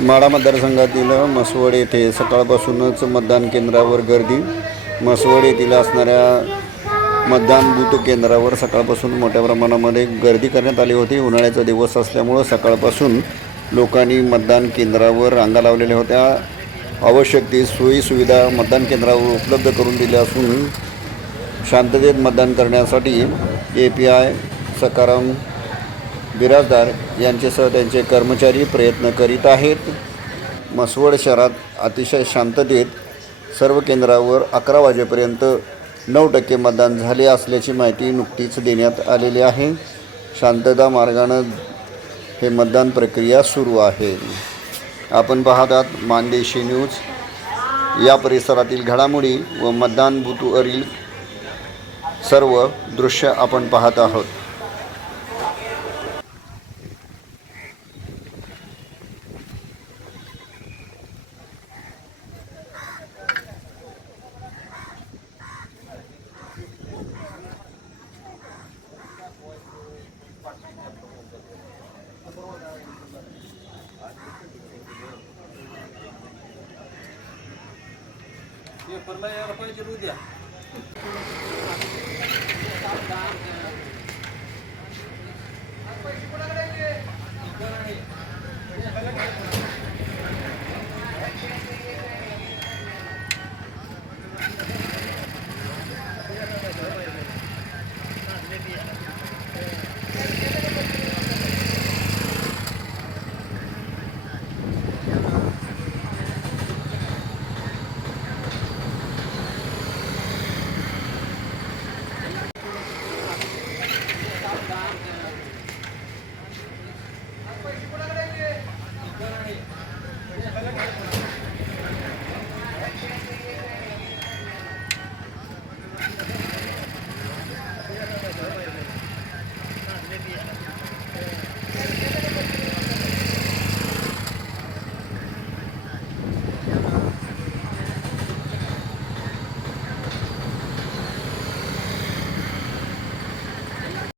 माडा मतदारसंघातील मसवड येथे सकाळपासूनच मतदान केंद्रावर गर्दी. मसवड येथील असणाऱ्या मतदान बूथ केंद्रावर सकाळपासून मोठ्या प्रमाणामध्ये गर्दी करण्यात आली होती. उन्हाळ्याचा दिवस असल्यामुळं सकाळपासून लोकांनी मतदान केंद्रावर रांगा लावलेल्या होत्या. आवश्यक ती सोयीसुविधा मतदान केंद्रावर उपलब्ध करून दिल्या असून शांततेत मतदान करण्यासाठी A P I Sakaram Birajdar यांच्यासह त्यांचे कर्मचारी प्रयत्न करीत आहेत. मसवड शहरात अतिशय शांततेत सर्व केंद्रावर अकरा वाजेपर्यंत नऊ टक्के मतदान झाले असल्याची माहिती नुकतीच देण्यात आलेली आहे. शांतता मार्गानं हे मतदान प्रक्रिया सुरू आहे. आपण पाहत आहात मानदेशी न्यूज. या परिसरातील घडामोडी व मतदान बुथवरील सर्व दृश्य आपण पाहत आहोत. पेपरला यायला पाहिजे उद्या.